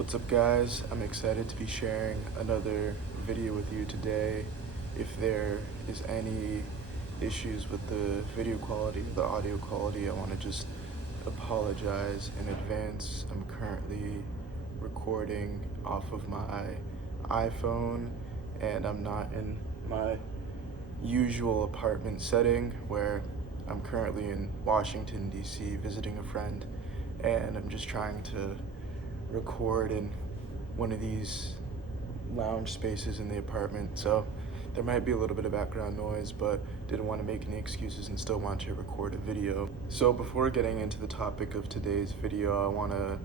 What's up, guys? I'm excited to be sharing another video with you today. If there is any issues with the video quality, the audio quality, I want to just apologize in advance. I'm currently recording off of my iPhone and I'm not in my usual apartment setting where I'm currently in Washington, D.C. visiting a friend, and I'm just trying to record in one of these lounge spaces in the apartment. So there might be a little bit of background noise, but didn't want to make any excuses and still want to record a video. So before getting into the topic of today's video, I want to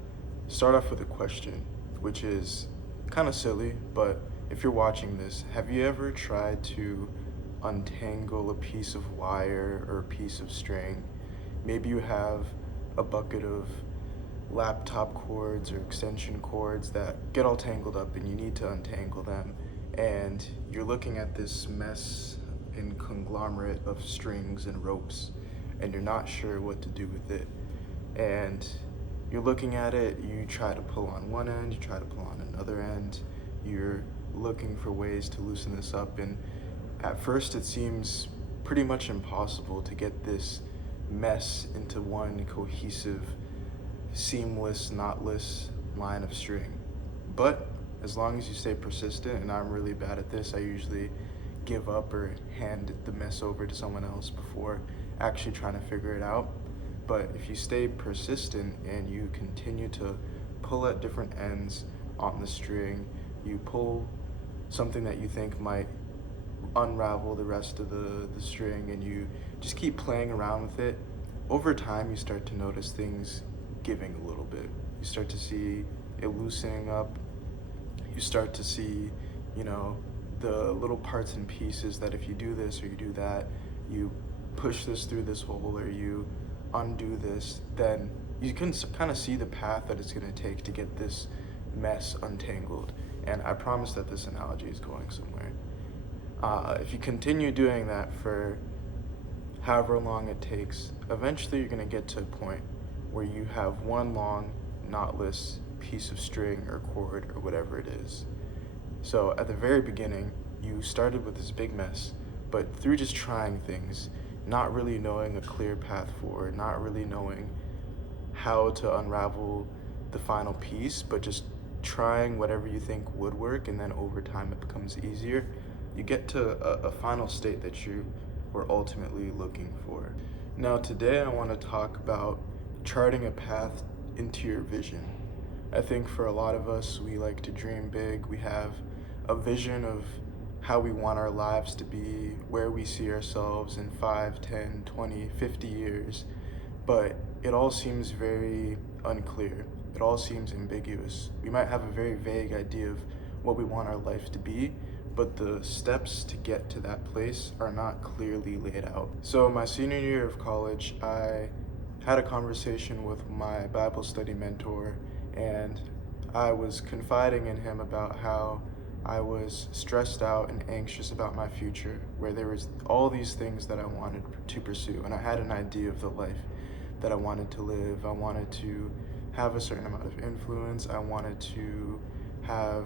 start off with a question, which is kind of silly, but if you're watching this, have you ever tried to untangle a piece of wire or a piece of string? Maybe you have a bucket of laptop cords or extension cords that get all tangled up and you need to untangle them, and you're looking at this mess and conglomerate of strings and ropes and you're not sure what to do with it. And you're looking at it, you try to pull on one end, you try to pull on another end, you're looking for ways to loosen this up, and at first it seems pretty much impossible to get this mess into one cohesive, seamless, knotless line of string. But as long as you stay persistent, and I'm really bad at this, I usually give up or hand the mess over to someone else before actually trying to figure it out. But if you stay persistent and you continue to pull at different ends on the string, you pull something that you think might unravel the rest of the string, and you just keep playing around with it, over time you start to notice things giving a little bit. You start to see it loosening up. You start to see, the little parts and pieces that if you do this or you do that, you push this through this hole or you undo this, then you can kind of see the path that it's going to take to get this mess untangled. And I promise that this analogy is going somewhere. If you continue doing that for however long it takes, eventually you're going to get to a point where you have one long, knotless piece of string or cord or whatever it is. So at the very beginning, you started with this big mess, but through just trying things, not really knowing a clear path forward, not really knowing how to unravel the final piece, but just trying whatever you think would work, and then over time it becomes easier. You get to a final state that you were ultimately looking for. Now today I want to talk about charting a path into your vision. I think for a lot of us, we like to dream big. We have a vision of how we want our lives to be, where we see ourselves in 5, 10, 20, 50 years, but it all seems very unclear. It all seems ambiguous. We might have a very vague idea of what we want our life to be, but the steps to get to that place are not clearly laid out. So my senior year of college, I had a conversation with my Bible study mentor, and I was confiding in him about how I was stressed out and anxious about my future, where there was all these things that I wanted to pursue, and I had an idea of the life that I wanted to live. I wanted to have a certain amount of influence. I wanted to have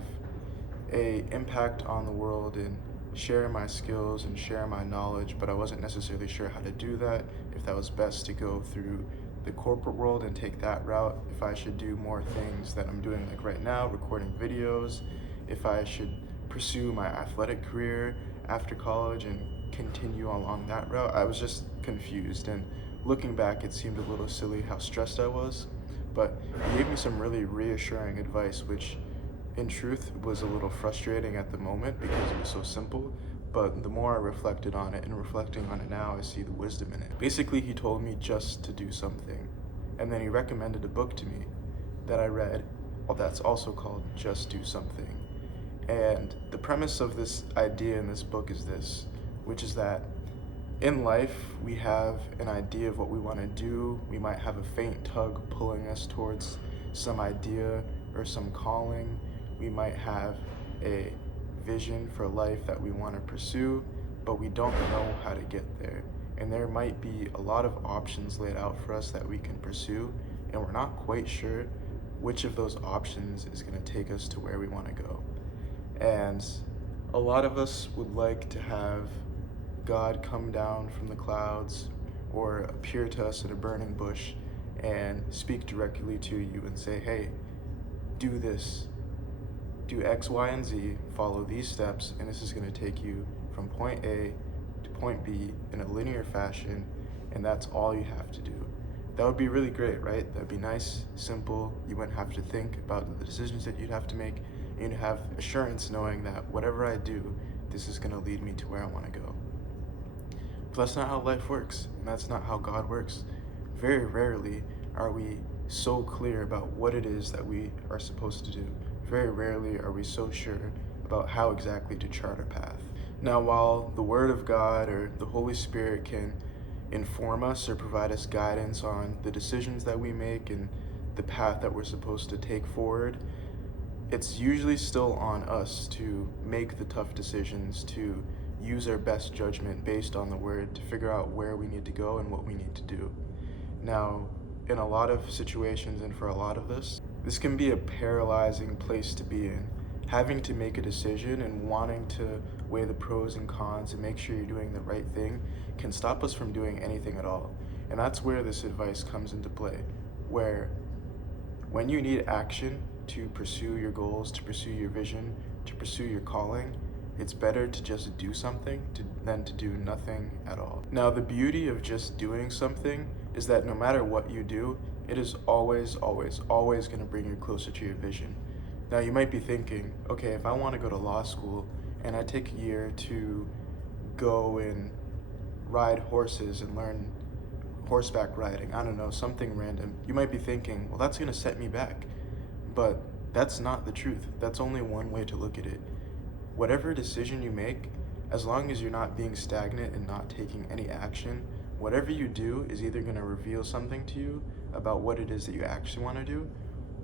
a impact on the world and share my skills and share my knowledge, but I wasn't necessarily sure how to do that, if that was best to go through the corporate world and take that route, if I should do more things that I'm doing like right now, recording videos, if I should pursue my athletic career after college and continue along that route. I was just confused, and looking back it seemed a little silly how stressed I was, but he gave me some really reassuring advice, which in truth was a little frustrating at the moment because it was so simple, but the more I reflected on it, and reflecting on it now, I see the wisdom in it. Basically, he told me just to do something, and then he recommended a book to me that I read, that's also called Just Do Something. And the premise of this idea in this book is this, which is that in life, we have an idea of what we want to do. We might have a faint tug pulling us towards some idea or some calling. We might have a vision for life that we want to pursue, but we don't know how to get there. And there might be a lot of options laid out for us that we can pursue, and we're not quite sure which of those options is going to take us to where we want to go. And a lot of us would like to have God come down from the clouds or appear to us in a burning bush and speak directly to you and say, hey, do this, do X, Y, and Z, follow these steps, and this is going to take you from point A to point B in a linear fashion, and that's all you have to do. That would be really great, right? That'd be nice, simple. You wouldn't have to think about the decisions that you'd have to make, and you'd have assurance knowing that whatever I do, this is going to lead me to where I want to go. But that's not how life works, and that's not how God works. Very rarely are we so clear about what it is that we are supposed to do. Very rarely are we so sure about how exactly to chart our path. Now, while the Word of God or the Holy Spirit can inform us or provide us guidance on the decisions that we make and the path that we're supposed to take forward, it's usually still on us to make the tough decisions, to use our best judgment based on the Word to figure out where we need to go and what we need to do. Now, in a lot of situations and for a lot of this can be a paralyzing place to be in. Having to make a decision and wanting to weigh the pros and cons and make sure you're doing the right thing can stop us from doing anything at all. And that's where this advice comes into play, where when you need action to pursue your goals, to pursue your vision, to pursue your calling, it's better to just do something than to do nothing at all. Now, the beauty of just doing something is that no matter what you do, it is always, always, always going to bring you closer to your vision. Now, you might be thinking, okay, if I want to go to law school and I take a year to go and ride horses and learn horseback riding, I don't know, something random, you might be thinking, well, that's going to set me back. But that's not the truth. That's only one way to look at it. Whatever decision you make, as long as you're not being stagnant and not taking any action, whatever you do is either going to reveal something to you about what it is that you actually want to do,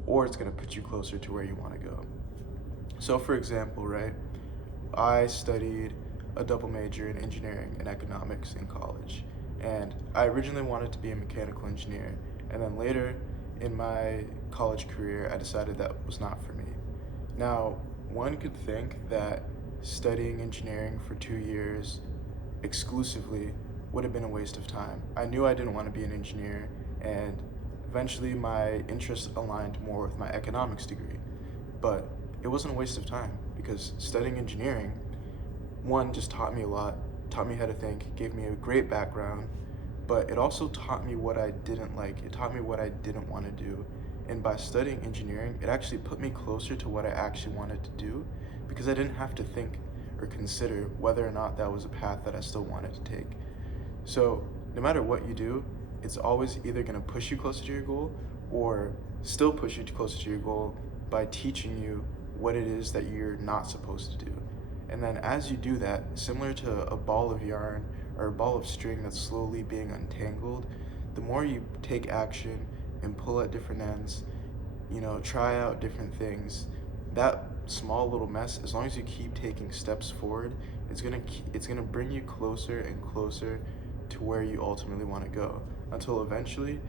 or it's going to put you closer to where you want to go. So for example, right, I studied a double major in engineering and economics in college, and I originally wanted to be a mechanical engineer, and then later in my college career I decided that was not for me. Now, one could think that studying engineering for 2 years exclusively would have been a waste of time. I knew I didn't want to be an engineer, and eventually my interests aligned more with my economics degree. But it wasn't a waste of time, because studying engineering, one, just taught me a lot, taught me how to think, gave me a great background, but it also taught me what I didn't like. It taught me what I didn't want to do. And by studying engineering, it actually put me closer to what I actually wanted to do, because I didn't have to think or consider whether or not that was a path that I still wanted to take. So no matter what you do, it's always either going to push you closer to your goal or still push you closer to your goal by teaching you what it is that you're not supposed to do. And then as you do that, similar to a ball of yarn or a ball of string that's slowly being untangled, the more you take action and pull at different ends, try out different things, that small little mess, as long as you keep taking steps forward, it's gonna bring you closer and closer to where you ultimately want to go, until eventually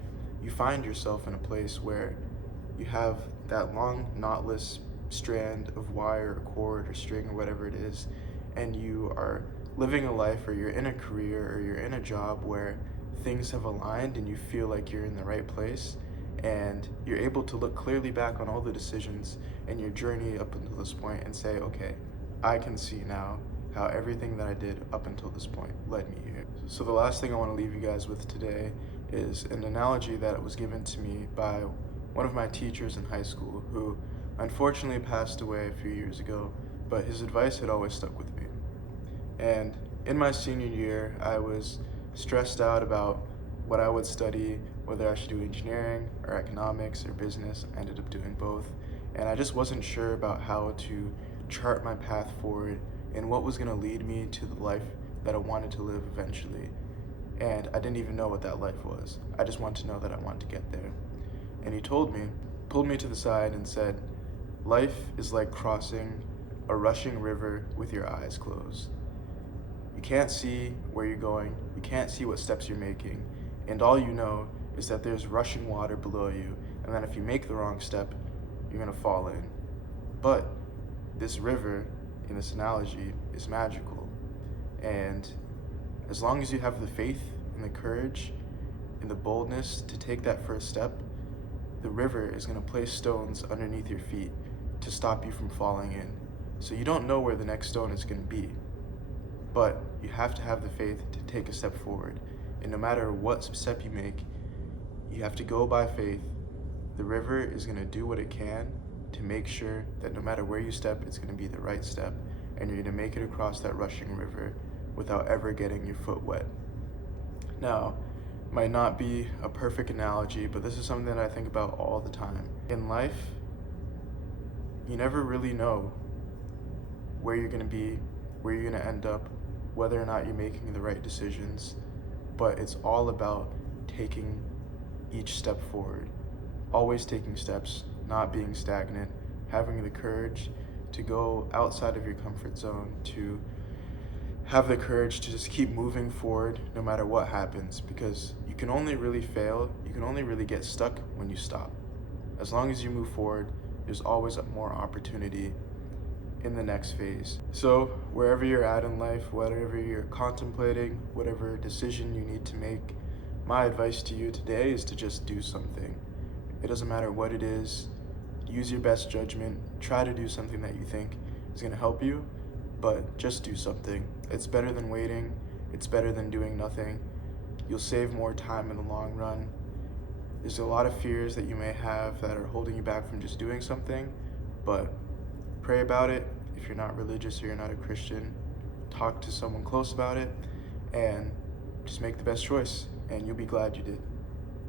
you find yourself in a place where you have that long knotless strand of wire or cord or string or whatever it is, and you are living a life, or you're in a career, or you're in a job where things have aligned and you feel like you're in the right place, and you're able to look clearly back on all the decisions and your journey up until this point and say, okay, I can see now how everything that I did up until this point led me here. So the last thing I want to leave you guys with today is an analogy that was given to me by one of my teachers in high school, who unfortunately passed away a few years ago, but his advice had always stuck with me. And in my senior year, I was stressed out about what I would study, whether I should do engineering or economics or business. I ended up doing both. And I just wasn't sure about how to chart my path forward and what was going to lead me to the life that I wanted to live eventually. And I didn't even know what that life was. I just wanted to know that I wanted to get there. And he pulled me to the side and said, life is like crossing a rushing river with your eyes closed. You can't see where you're going, you can't see what steps you're making, and all you know is that there's rushing water below you and then if you make the wrong step, you're gonna fall in. But this river, in this analogy, is magical. And as long as you have the faith and the courage and the boldness to take that first step, the river is gonna place stones underneath your feet to stop you from falling in. So you don't know where the next stone is gonna be, but you have to have the faith to take a step forward. And no matter what step you make, you have to go by faith. The river is gonna do what it can to make sure that no matter where you step, it's gonna be the right step, and you're gonna make it across that rushing river without ever getting your foot wet. Now, might not be a perfect analogy, but this is something that I think about all the time. In life, you never really know where you're gonna be, where you're gonna end up, whether or not you're making the right decisions, but it's all about taking each step forward. Always taking steps, not being stagnant, having the courage to go outside of your comfort zone, to have the courage to just keep moving forward no matter what happens, because you can only really fail, you can only really get stuck when you stop. As long as you move forward, there's always more opportunity in the next phase. So wherever you're at in life, whatever you're contemplating, whatever decision you need to make, my advice to you today is to just do something. It doesn't matter what it is. Use your best judgment. Try to do something that you think is going to help you, but just do something. It's better than waiting. It's better than doing nothing. You'll save more time in the long run. There's a lot of fears that you may have that are holding you back from just doing something, but pray about it. If you're not religious or you're not a Christian, talk to someone close about it and just make the best choice, and you'll be glad you did.